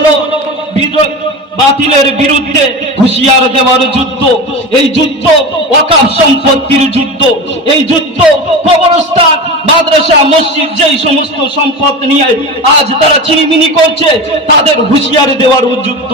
হলো বাতিলের বিরুদ্ধে হুঁশিয়ার দেওয়ার যুদ্ধ। এই যুদ্ধ ওয়াকফ সম্পত্তির যুদ্ধ। এই যুদ্ধ কবরস্থান, মাদ্রাসা, মসজিদ যেই সমস্ত সম্পদ নিয়ে আজ তারা ছিনিমিনি করছে, তাদের হুঁশিয়ার দেওয়ার যুদ্ধ।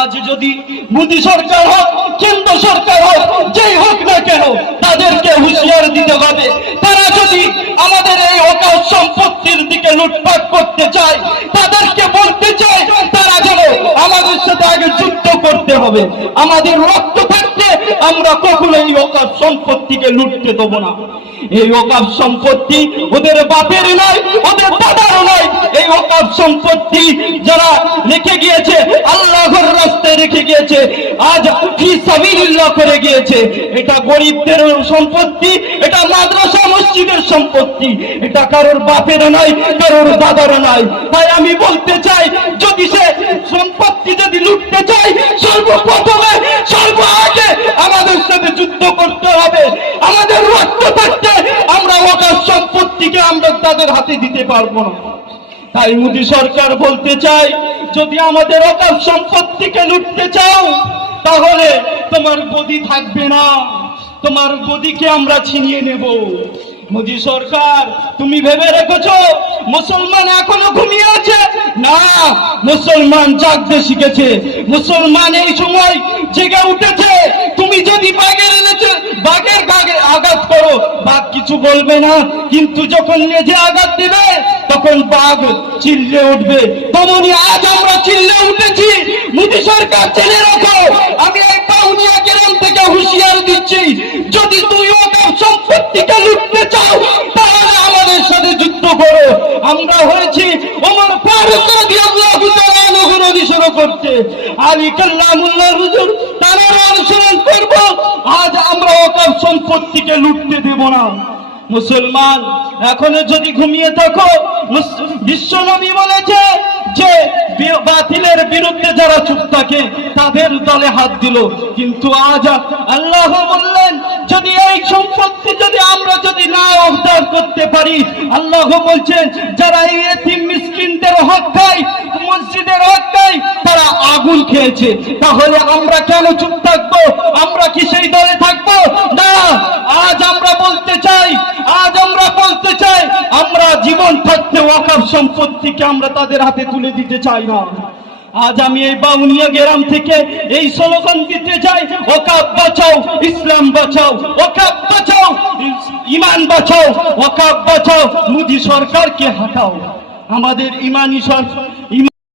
আজ যদি মোদী সরকার হোক, কেন্দ্র সরকার হোক, যেই হোক না কেন, তাদেরকে হুঁশিয়ার দিতে হবে। তারা যদি আমাদের এই ওয়াকফ সম্পত্তির দিকে লুটপাট করতে চায়, তাদেরকে বলতে চায় তারা যেন আমাদের সাথে আগে যুদ্ধ করতে হবে। আমাদের রক্ত থাকতে আমরা কখনো এই ওয়াকফ সম্পত্তিকে লুটতে দেবো না। এই ওয়াকফ সম্পত্তি ওদের বাপের নয়, ওদের দাদারও নয়। এই ওয়াকফ সম্পত্তি যারা রেখে গিয়েছে, আল্লাহর রাস্তায় রেখে গিয়েছে, আজ ফি সাবিলিল্লাহ করে গিয়েছে। এটা গরিবদের সম্পত্তি, এটা মাদ্রাসা মসজিদের সম্পত্তি, এটা কারোর বাপের নয়, কারোর দাদার নয়। তাই আমি বলতে চাই, যদি সে সম্পত্তি যদি লুটতে চাই, সর্বপ্রথমে সর্বাগে আমাদের সাথে যুদ্ধ করতে হবে। আমাদের রক্ত থাকতে আমরা ওয়াকফ সম্পত্তিকে আমরা তাদের হাতে দিতে পারবো না। তাই মোদী সরকার বলতে চাই, যদি আমাদের ওয়াকফ সম্পত্তিকে লুটতে চাও, তাহলে তোমার গদি থাকবে না, তোমার গদিকে আমরা ছিনিয়ে নেব। মোদী সরকার, তুমি ভেবে রেখেছো মুসলমান এখনো ঘুমিয়ে আছে? না, মুসলমান জাগতে শিখেছে। মুসলমান এই সময় জেগে উঠেছে। তুমি যদি বাঘের গায়ে আঘাত করো, বাঘ কিছু বলবে না, কিন্তু যখন লেজে আঘাত দেবে তখন বাঘ চিল্লে উঠবে। তেমনি আজ আমরা চিল্লে উঠেছি। মোদী সরকার জেনে রাখো, আমি এই বাউনিয়া গ্রাম থেকে হুঁশিয়ার দিচ্ছি, যদি তুই ওয়াকফ সম্পত্তিকে লুটতে চাও, তাহলে আমাদের সাথে যুদ্ধ করো। আমরা হয়েছি ওমর ফারুক রাদিয়াল্লাহু তাআলা আনহু অনুসরণ করতে, আলী কাল্লামুল্লাহ হুজুর তার অনুসরণ করব। আজ আমরা ওয়াকফ সম্পত্তিকে লুটতে দেব না। মুসলমান এখনো যদি ঘুমিয়ে থাকো, বিশ্ব নবী বলেছে যে বাতিলের বিরুদ্ধে যারা চুপ থাকে তাদের দলে হাত দিল। কিন্তু আজ আল্লাহ বললেন, যদি এই সম্পত্তি যদি আমরা যদি না উদ্ধার করতে পারি, আল্লাহ বলছেন যারা এই এতিম মিসকিনদের হক খায়, মসজিদের হক খায়, তারা আগুন খেয়েছে। তাহলে আমরা কেন চুপ থাকবো? আমরা কি সেই দলে থাকবো? না। আজ আমরা বলতে চাই, আমরা জীবন থাকতে ওয়াকফ সম্পত্তিকে আমরা তাদের হাতে তুলে দিতে চাই না। আজ আমি এই বাউনিয়া গ্রাম থেকে এই স্লোগান দিতে চাই, ওয়াকফ বাঁচাও, ইসলাম বাঁচাও, ওয়াকফ বাঁচাও, ঈমান বাঁচাও, ওয়াকফ বাঁচাও, মোদী সরকারকে হটাও। আমাদের ঈমানি